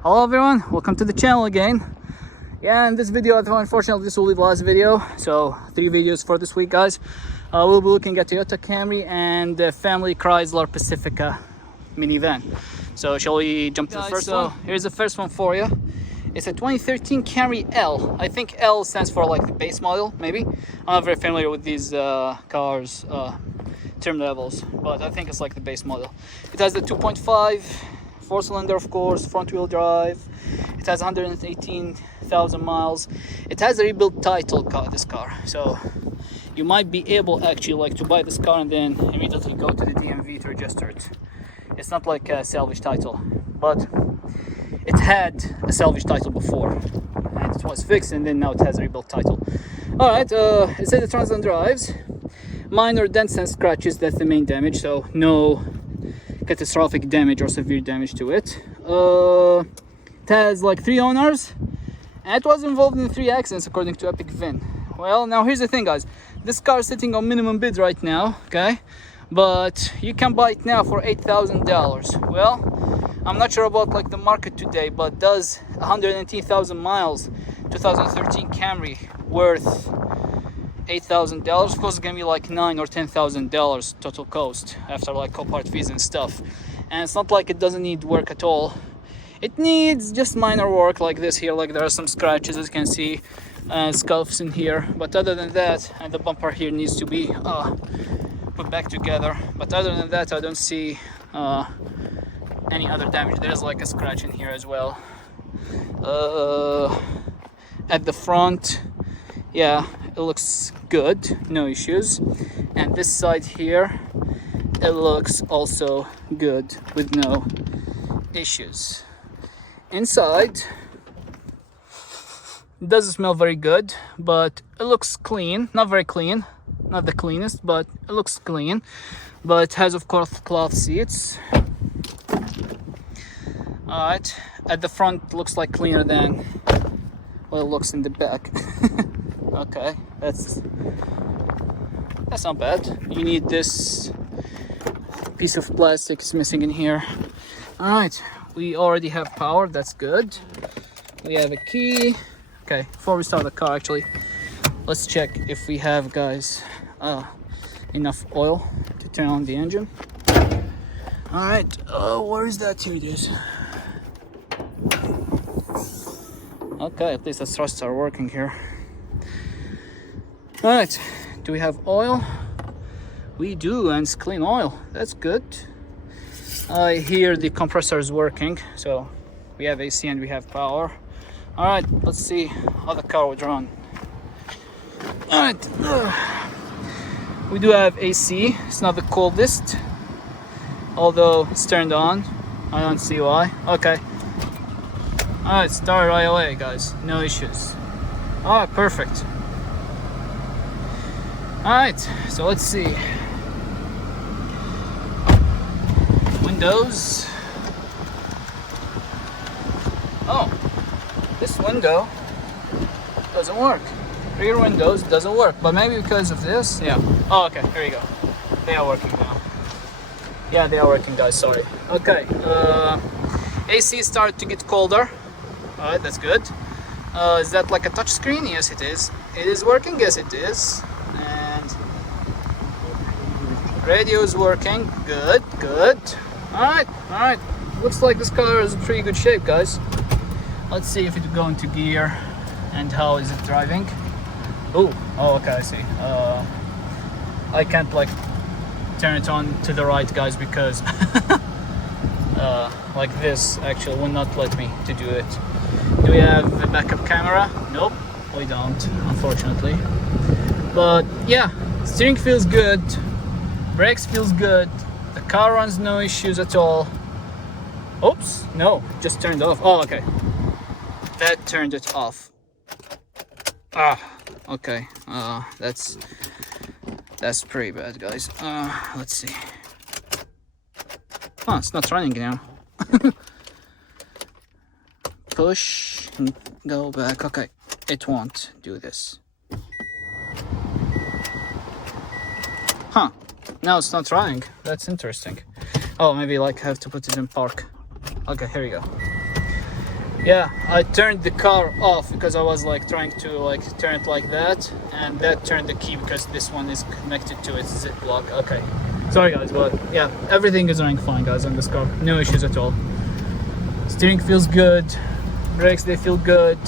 Hello everyone, welcome to the channel again. Yeah, in this video, unfortunately this will be the last video, so 3 videos for this week, guys. We'll be looking at Toyota Camry and the family Chrysler Pacifica minivan. So shall we jump to the first one? Here's the first one for you. It's a 2013 Camry L. I think L stands for like the base model, maybe. I'm not very familiar with these cars trim levels, but I think it's like the base model. It has the 2.5 4-cylinder, of course, front-wheel drive. It has 118,000 miles. It has a rebuilt title, this car, so you might be able actually like to buy this car and then immediately go to the DMV to register it. It's not like a salvage title, but it had a salvage title before and it was fixed, and then now it has a rebuilt title. All right, it says the transit drives, minor dents and scratches, that's the main damage, so no catastrophic damage or severe damage to it. It has like 3 owners and it was involved in 3 accidents according to Epic VIN. Well, now here's the thing, guys. This car is sitting on minimum bid right now, okay, but you can buy it now for $8,000. Well, I'm not sure about like the market today, but does 118,000 miles 2013 Camry worth $8,000? Of course, it's gonna be like $9,000 or $10,000 total cost after like Copart fees and stuff. And it's not like it doesn't need work at all. It needs just minor work like this here. Like there are some scratches, as you can see, scuffs in here. But other than that, and the bumper here needs to be put back together. But other than that, I don't see any other damage. There's like a scratch in here as well. At the front, yeah, it looks good, no issues. And this side here, it looks also good with no issues. Inside, it doesn't smell very good, but it looks clean. Not very clean, not the cleanest, but it looks clean. But it has, of course, cloth seats. Alright, at the front, looks like cleaner than what it looks in the back. Okay, that's not bad. You need this piece of plastic is missing in here. All right, we already have power, that's good. We have a key. Okay, before we start the car, actually, let's check if we have, guys, enough oil to turn on the engine. All right, where is that? Here it is. Okay, at least the thrusts are working here. All right, do we have oil? We do, and it's clean oil. That's good. I hear the compressor is working, so we have AC and we have power. All right, let's see how the car would run. All right, we do have AC. It's not the coldest, although it's turned on. I don't see why. Okay. All right, start right away, guys. No issues. All right, perfect. Alright, so let's see. Windows. Oh, this window doesn't work. Rear windows doesn't work, but maybe because of this. Yeah. Oh, okay, here you go. They are working now. Yeah, they are working, guys, sorry. Okay, AC started to get colder. Alright, that's good. Is that like a touch screen? Yes, it is. It is working? Yes, it is. Radio is working. Good, good. Alright. Looks like this car is in pretty good shape, guys. Let's see if it will go into gear and how is it driving. Oh, okay, I see. I can't like turn it on to the right, guys, because like this actually will not let me to do it. Do we have a backup camera? Nope, we don't, unfortunately. But yeah, steering feels good. Brakes feels good. The car runs no issues at all. Oops, no, just turned off. Oh, okay. That turned it off. Okay. That's pretty bad, guys. Let's see. Oh, it's not running now. Push and go back. Okay, it won't do this. Huh. No, it's not running. That's interesting. Oh, maybe like I have to put it in park. Okay, here we go. Yeah, I turned the car off because I was like trying to like turn it like that, and that turned the key because this one is connected to its zip block. Okay, sorry guys, but yeah, everything is running fine guys on this car, no issues at all. Steering feels good, brakes they feel good,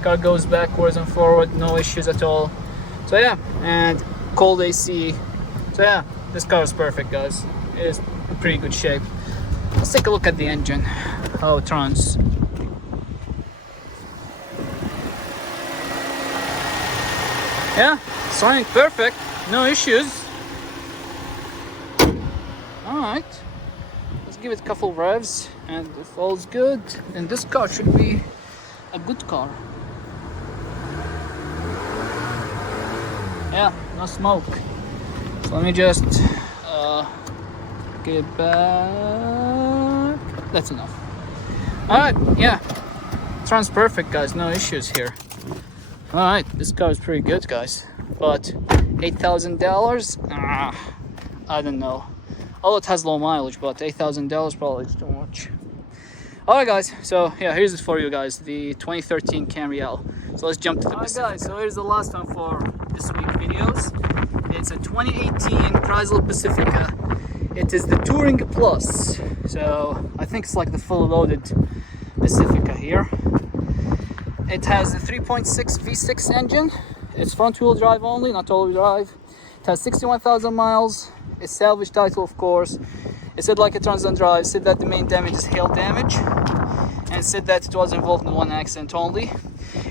car goes backwards and forward, no issues at all. So yeah, and cold AC. So yeah, this car is perfect guys, it is in pretty good shape. Let's take a look at the engine, how it runs. Yeah, it's running perfect, no issues. Alright, let's give it a couple revs, and if all's good, then this car should be a good car. Yeah, no smoke. So let me just get it back. That's enough. Alright, yeah, it runs perfect guys, no issues here. Alright, this car is pretty good guys, but $8,000? I don't know. Although it has low mileage, but $8,000 probably is too much. Alright guys, so yeah, here's it for you guys, the 2013 Camry L. So let's jump to the Pacifica. Alright guys, so here's the last one for this week's videos. It's a 2018 Chrysler Pacifica. It is the Touring Plus. So I think it's like the full loaded Pacifica here. It has a 3.6 V6 engine. It's front wheel drive only, not all wheel drive. It has 61,000 miles. It's salvage title, of course. It said like it runs on drive. It said that the main damage is hail damage, and it said that it was involved in one accident only.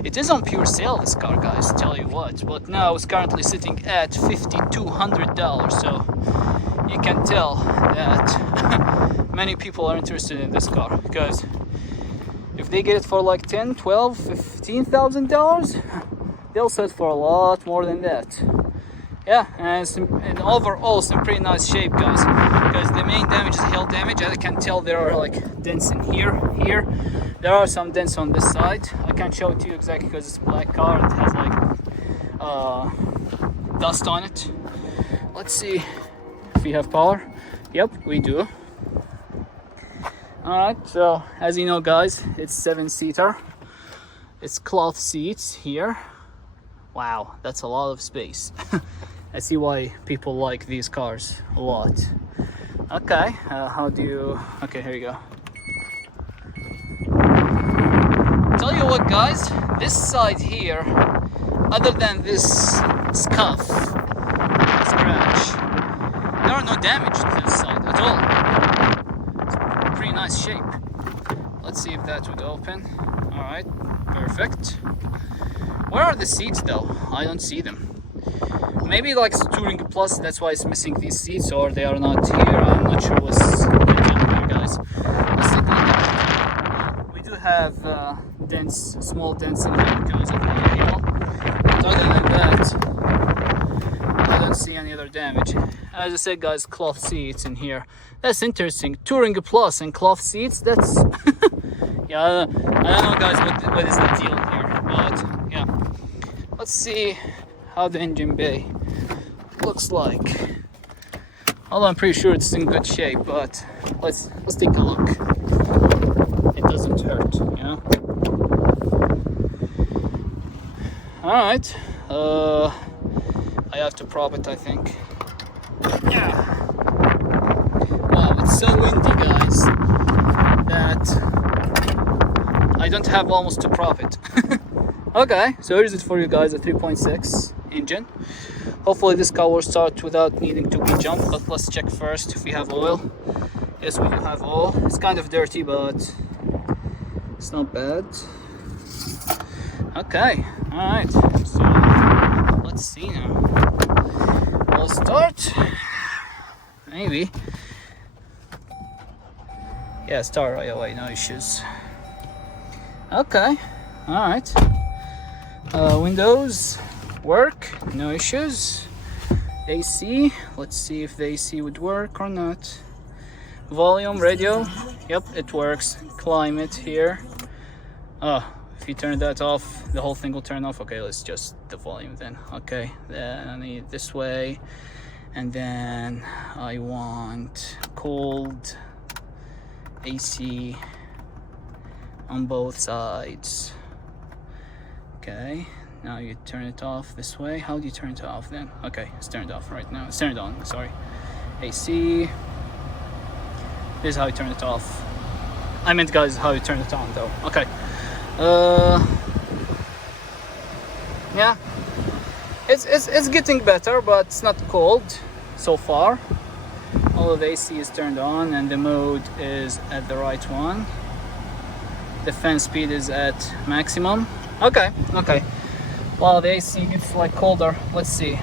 It is on pure sale, this car, guys, tell you what. But now it's currently sitting at $5,200. So you can tell that many people are interested in this car, because if they get it for like $10, $12, $15,000, they'll sell it for a lot more than that. Yeah, and overall it's in pretty nice shape, guys, because the main damage is hail damage. As I can tell, there are like dents in here. There are some dents on this side. I can't show it to you exactly because it's a black car. It has like dust on it. Let's see if we have power. Yep, we do. Alright, so as you know guys, it's 7-seater. It's cloth seats here. Wow, that's a lot of space. I see why people like these cars a lot. Okay, how do you... Okay, here you go. Tell you what guys, this side here, other than this scuff, scratch, there are no damage to this side at all. It's pretty nice shape. Let's see if that would open. Alright, perfect. Where are the seats though? I don't see them. Maybe like Touring Plus, that's why it's missing these seats, or they are not here. I'm not sure what's going on here, guys. Let's take a look at it. We do have dents, small dents in here because of the hail. But other than that, I don't see any other damage. As I said, guys, cloth seats in here. That's interesting. Touring Plus and cloth seats. That's yeah. I don't know, guys, what is the deal here, but yeah. Let's see how the engine bay looks like. Although I'm pretty sure it's in good shape, but let's take a look. It doesn't hurt, you know. All right, I have to prop it, I think. Yeah. Wow, it's so windy, guys, that I don't have almost to prop it. Okay, so here's it for you guys, a 3.6 engine. Hopefully this car will start without needing to be jumped, but let's check first if we have oil. Yes, we do have oil. It's kind of dirty, but it's not bad. Okay, alright, so let's see now. We'll start. Maybe. Yeah, start right away, no issues. Okay, alright. Windows work, no issues. AC, let's see if the AC would work or not. Volume, radio, yep, it works. Climate here. If you turn that off, the whole thing will turn off. Okay, let's just the volume then. Okay, then I need this way, and then I want cold AC. on both sides. Okay, now you turn it off this way. How do you turn it off then? Okay, it's turned off right now. It's turned on, sorry. AC. This is how you turn it off. I meant, guys, how you turn it on though. Okay. Yeah, it's getting better, but it's not cold so far. All of the AC is turned on and the mode is at the right one. The fan speed is at maximum. Okay. Well, the AC gets like colder. Let's see.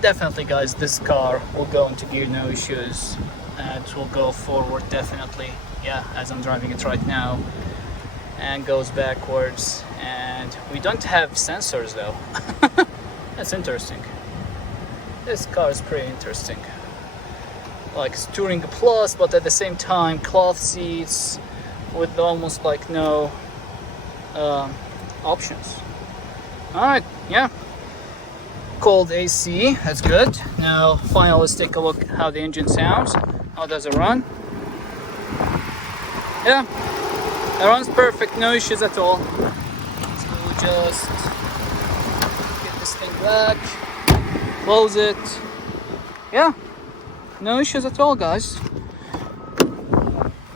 Definitely, guys, this car will go into gear, no issues. It will go forward definitely. Yeah, as I'm driving it right now, and goes backwards. And we don't have sensors though. That's interesting. This car is pretty interesting. Like it's Touring Plus, but at the same time cloth seats with almost like no options. Alright, yeah. Cold AC, that's good. Now finally, let's take a look how the engine sounds. How does it run? Yeah, it runs perfect, no issues at all. So we'll just get this thing back, close it. Yeah, no issues at all, guys.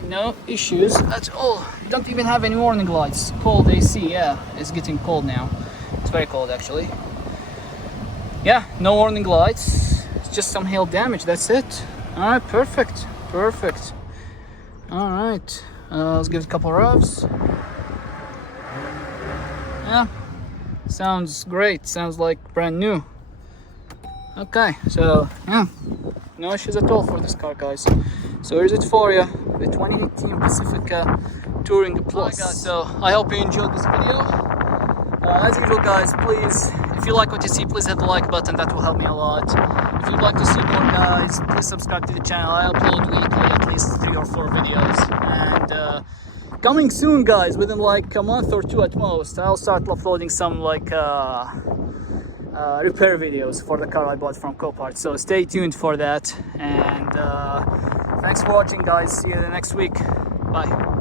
No issues at all. You don't even have any warning lights. Cold AC, yeah, it's getting cold now. It's very cold actually. Yeah, no warning lights. It's just some hail damage, that's it. Alright, perfect. Alright, let's give it a couple revs. Yeah, sounds great. Sounds like brand new. Okay, so yeah, no issues at all for this car, guys. So here's it for you, the 2018 Pacifica Touring Plus. Guys, so I hope you enjoyed this video. As usual, guys, please, if you like what you see, please hit the like button. That will help me a lot. If you'd like to see more, guys, please subscribe to the channel. I upload weekly at least 3 or 4 videos. And coming soon, guys, within like a month or 2 at most, I'll start uploading some like repair videos for the car I bought from Copart. So stay tuned for that. And thanks for watching, guys. See you the next week. Bye.